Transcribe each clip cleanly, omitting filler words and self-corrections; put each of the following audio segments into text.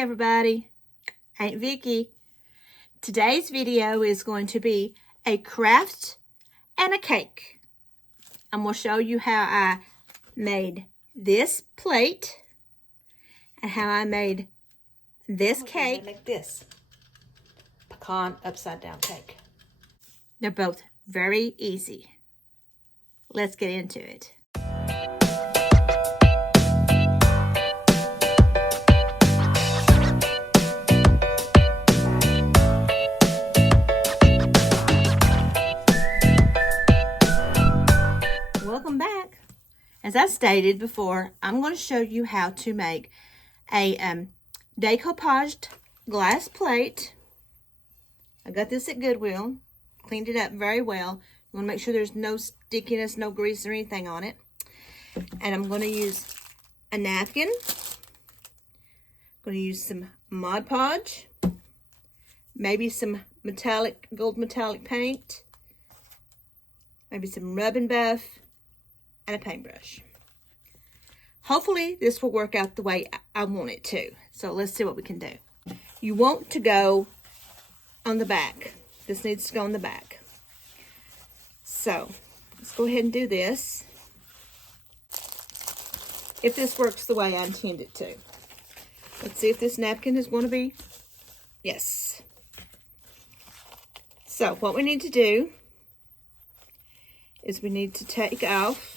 everybody, Aunt Vicky. Today's video is going to be a craft and a cake. I'm going to show you how I made this plate and how I made this cake. Make this pecan upside down cake. They're both very easy. Let's get into it. Welcome back. As I stated before, I'm going to show you how to make a decoupaged glass plate. I got this at Goodwill. Cleaned it up very well. You want to make sure there's no stickiness, no grease or anything on it. And I'm going to use a napkin. I'm going to use some Mod Podge. Maybe some gold metallic paint. Maybe some rub and buff. And a paintbrush. Hopefully this will work out the way I want it to. So let's see what we can do. You want to go on the back. This needs to go on the back. So let's go ahead and do this. If this works the way I intend it to. Let's see if this napkin is going to be. Yes. So what we need to do is we need to take off.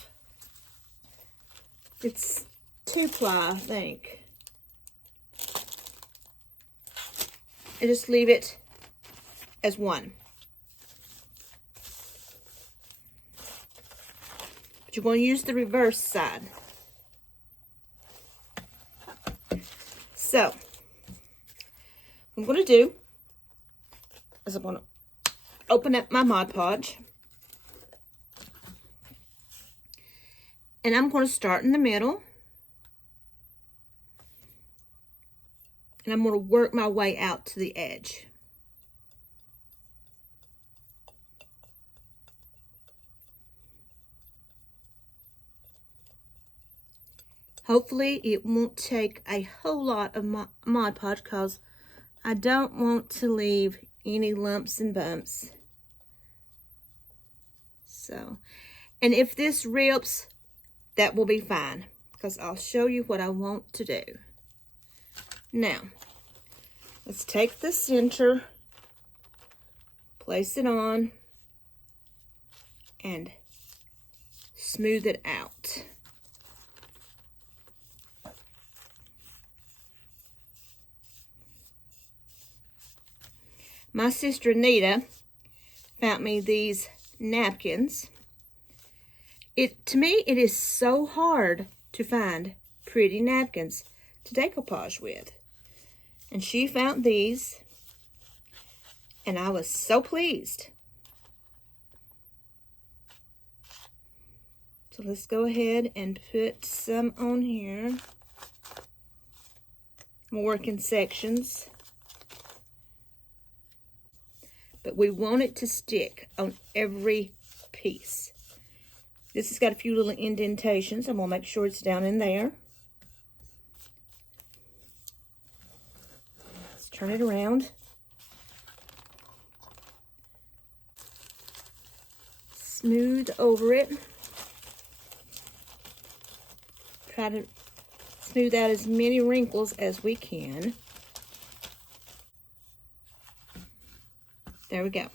It's 2-ply, I think. And just leave it as one. But you're going to use the reverse side. So, what I'm going to do is I'm going to open up my Mod Podge. And I'm going to start in the middle. And I'm going to work my way out to the edge. Hopefully it won't take a whole lot of my Mod Podge because I don't want to leave any lumps and bumps. So, and if this rips, that will be fine because I'll show you what I want to do. Now, let's take the center, place it on, and smooth it out. My sister Anita found me these napkins. To me, it is so hard to find pretty napkins to decoupage with. And she found these, and I was so pleased. So let's go ahead and put some on here. I'm working sections. But we want it to stick on every piece. This has got a few little indentations. I'm going to make sure it's down in there. Let's turn it around. Smooth over it. Try to smooth out as many wrinkles as we can. There we go.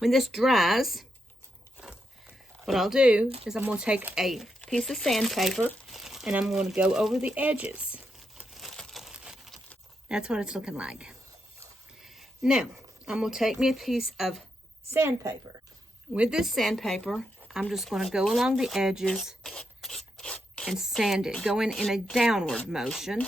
When this dries, what I'll do is I'm going to take a piece of sandpaper and I'm going to go over the edges. That's what it's looking like. Now, I'm going to take me a piece of sandpaper. With this sandpaper, I'm just going to go along the edges and sand it, going in a downward motion.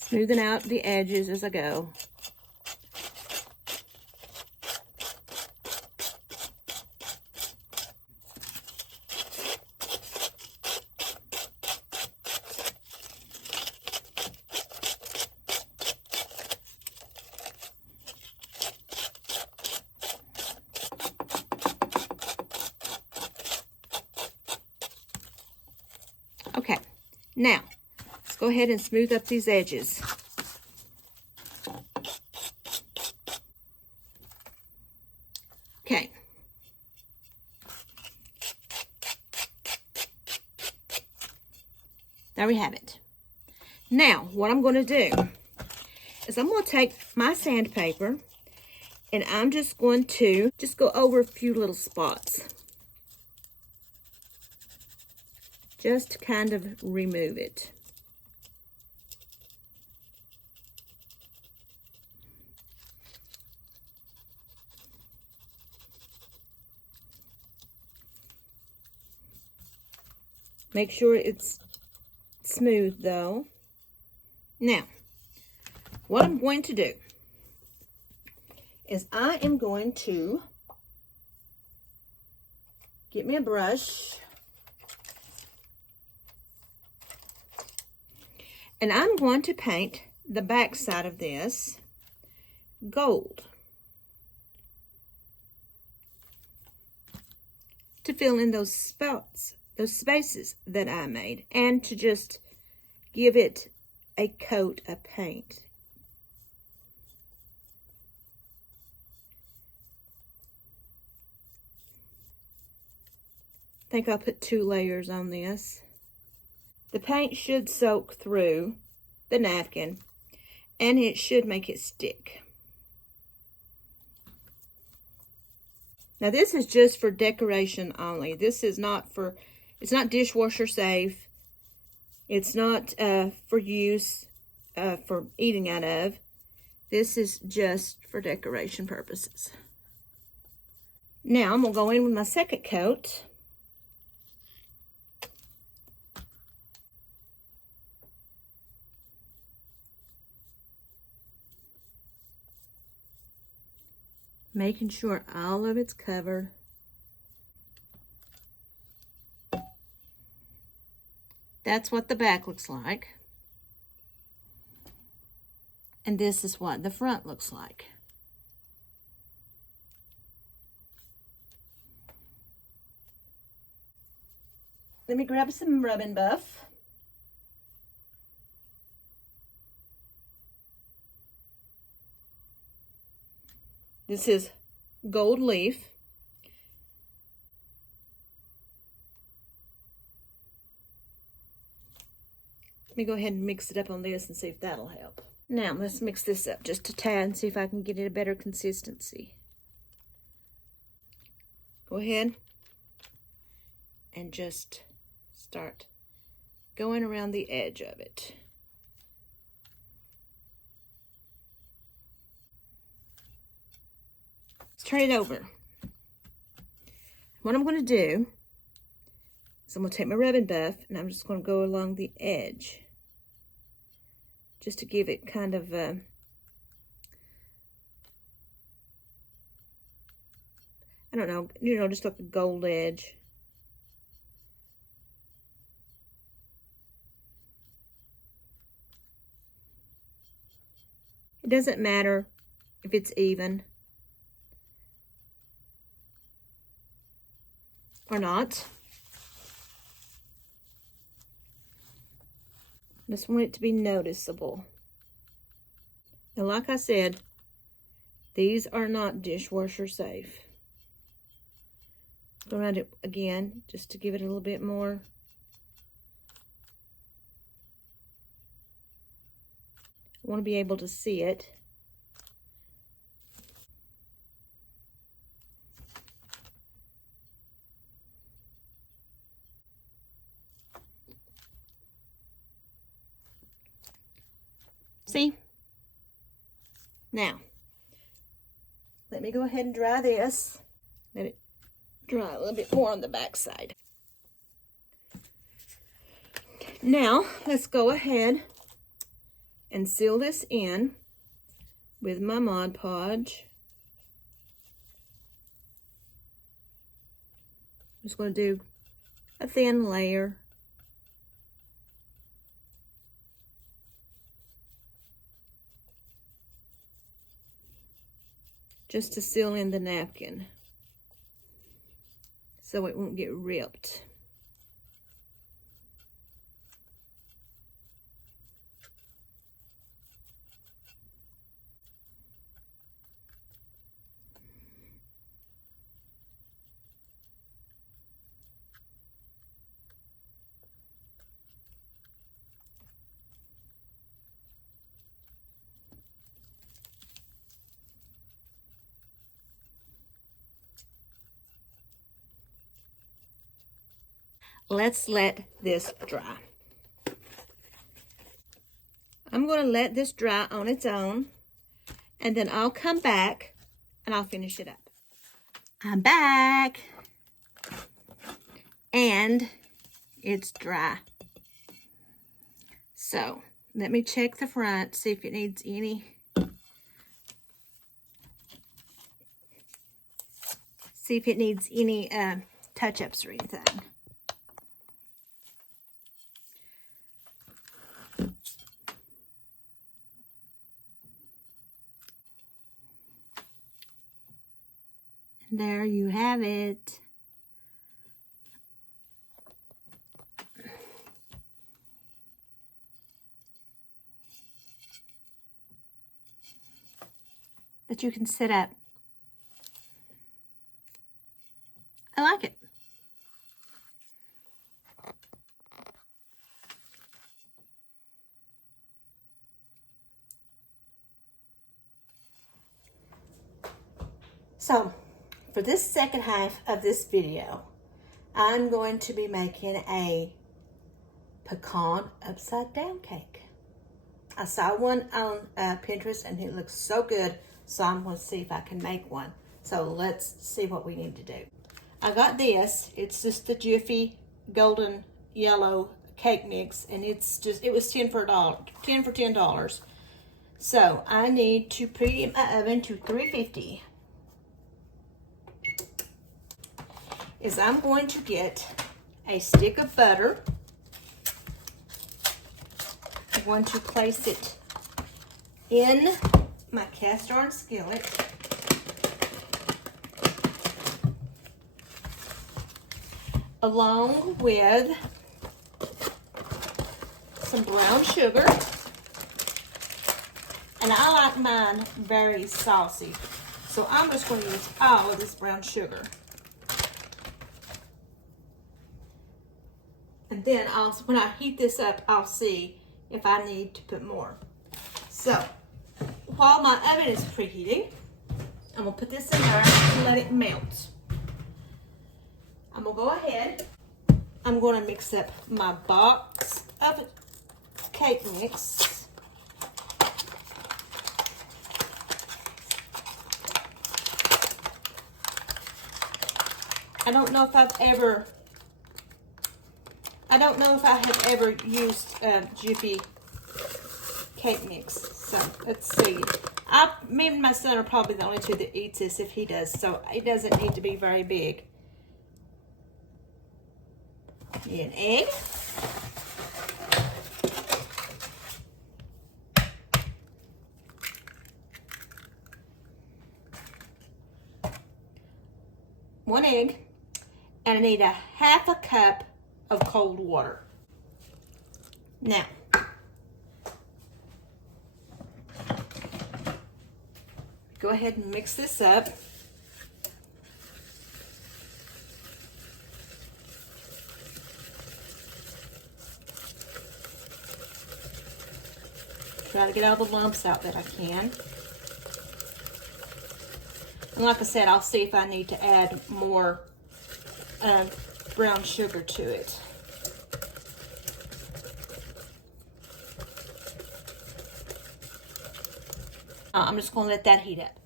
Smoothing out the edges as I go. Now, let's go ahead and smooth up these edges. Okay. There we have it. Now, what I'm going to do is I'm going to take my sandpaper and I'm just going to go over a few little spots. Just to kind of remove it. Make sure it's smooth though. Now, what I'm going to do is I am going to get me a brush and I'm going to paint the back side of this gold to fill in those spots, those spaces that I made, and to just give it a coat of paint. I think I'll put 2 layers on this. The paint should soak through the napkin and it should make it stick. Now this is just for decoration only. This is not for, it's not dishwasher safe. It's not for use for eating out of. This is just for decoration purposes. Now I'm gonna go in with my second coat. Making sure all of it's covered. That's what the back looks like. And this is what the front looks like. Let me grab some rubbing buff. This is gold leaf. Let me go ahead and mix it up on this and see if that'll help. Now, let's mix this up just a tad and see if I can get it a better consistency. Go ahead and just start going around the edge of it. Let's turn it over. What I'm going to do is I'm going to take my rubbing buff and I'm just going to go along the edge just to give it kind of I don't know, just like a gold edge. It doesn't matter if it's even or not. I just want it to be noticeable. And like I said, these are not dishwasher safe. Go around it again just to give it a little bit more. I want to be able to see it. See? Now, let me go ahead and dry this. Let it dry a little bit more on the back side. Now, let's go ahead and seal this in with my Mod Podge. I'm just going to do a thin layer. Just to seal in the napkin so it won't get ripped. let's let this dry. I'm going to let this dry on its own, and then I'll come back and I'll finish it up. I'm back, and it's dry. So let me check the front, see if it needs any touch-ups or anything. There you have it. That you can sit up. I like it. So, for this second half of this video, I'm going to be making a pecan upside down cake. I saw one on Pinterest and it looks so good, so I'm going to see if I can make one. So let's see what we need to do. I got this. It's just the Jiffy golden yellow cake mix, and it was 10 for $10. So I need to preheat my oven to 350. I'm going to get a stick of butter. I'm going to place it in my cast iron skillet. Along with some brown sugar. And I like mine very saucy, so I'm just going to use all of this brown sugar. And then when I heat this up, I'll see if I need to put more. So, while my oven is preheating, I'm going to put this in there and let it melt. I'm going to go ahead. I'm going to mix up my box of cake mix. I don't know if I have ever used Jiffy cake mix. So let's see. Me and my son are probably the only two that eats this if he does. So it doesn't need to be very big. An egg. One egg. And I need a half a cup of cold water. Now, go ahead and mix this up. Try to get all the lumps out that I can. And like I said, I'll see if I need to add more brown sugar to it. I'm just going to let that heat up.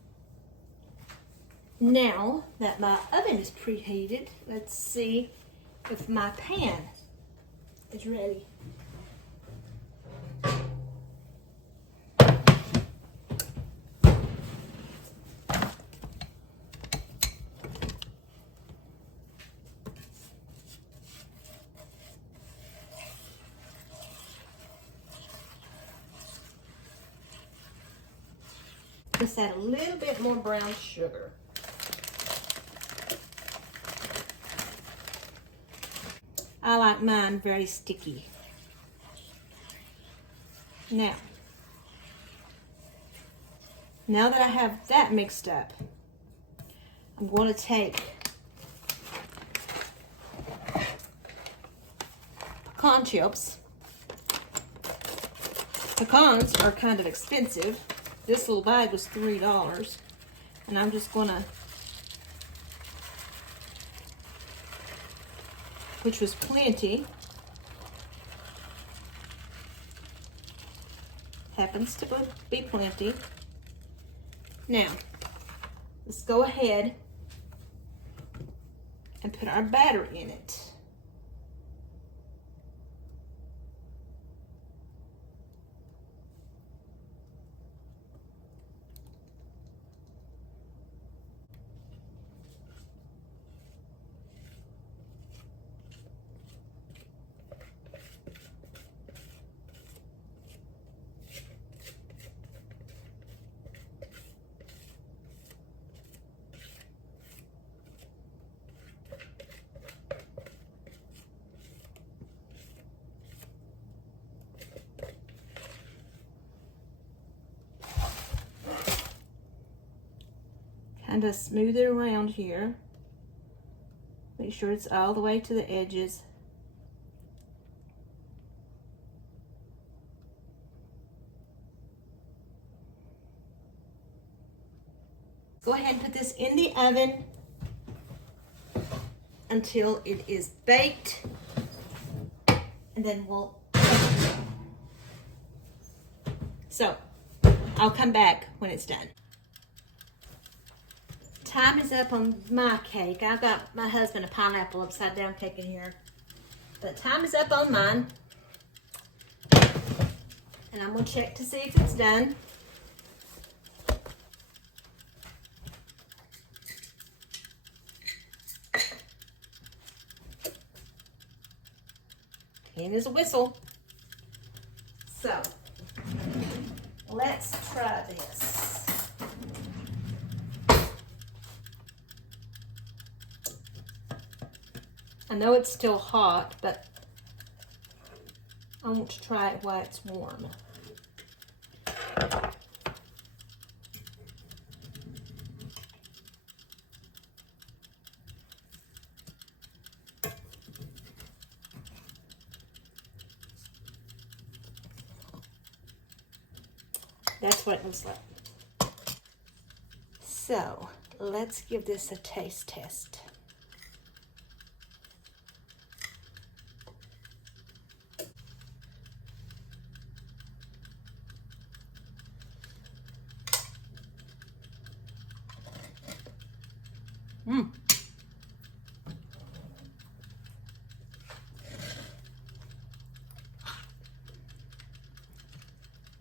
Now that my oven is preheated, let's see if my pan is ready. Just add a little bit more brown sugar. I like mine very sticky. Now that I have that mixed up, I'm going to take pecan chips. Pecans are kind of expensive. This little bag was $3, and I'm just gonna which was plenty. Happens to be plenty. Now, let's go ahead and put our batter in it. Kind of smooth it around here. Make sure it's all the way to the edges. Go ahead and put this in the oven until it is baked, and then we'll... So, I'll come back when it's done. Time is up on my cake. I got my husband a pineapple upside down cake in here. But time is up on mine. And I'm going to check to see if it's done. And there's a whistle. So, let's try this. I know it's still hot, but I want to try it while it's warm. That's what it looks like. So, let's give this a taste test.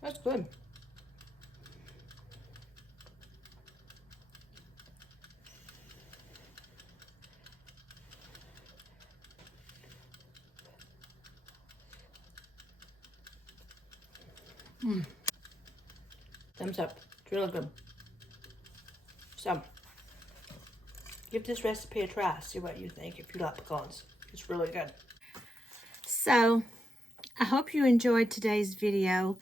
That's good. Thumbs up. It's really good. So, give this recipe a try. See what you think if you like pecans. It's really good. So, I hope you enjoyed today's video.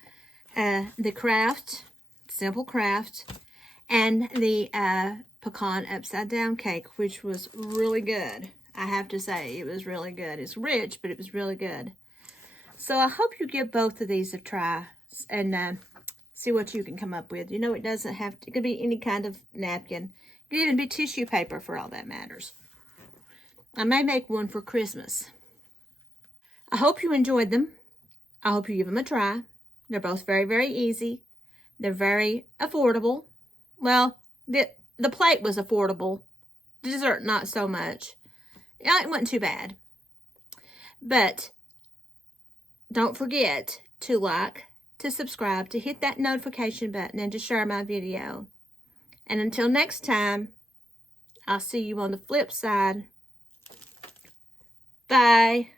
The craft, simple craft, and the pecan upside down cake, which was really good. I have to say, it was really good. It's rich, but it was really good. So I hope you give both of these a try and see what you can come up with. You know, it doesn't have to, it could be any kind of napkin. It could even be tissue paper for all that matters. I may make one for Christmas. I hope you enjoyed them. I hope you give them a try. They're both very, very easy. They're very affordable. Well, the plate was affordable. The dessert, not so much. It wasn't too bad. But don't forget to like, to subscribe, to hit that notification button, and to share my video. And until next time, I'll see you on the flip side. Bye.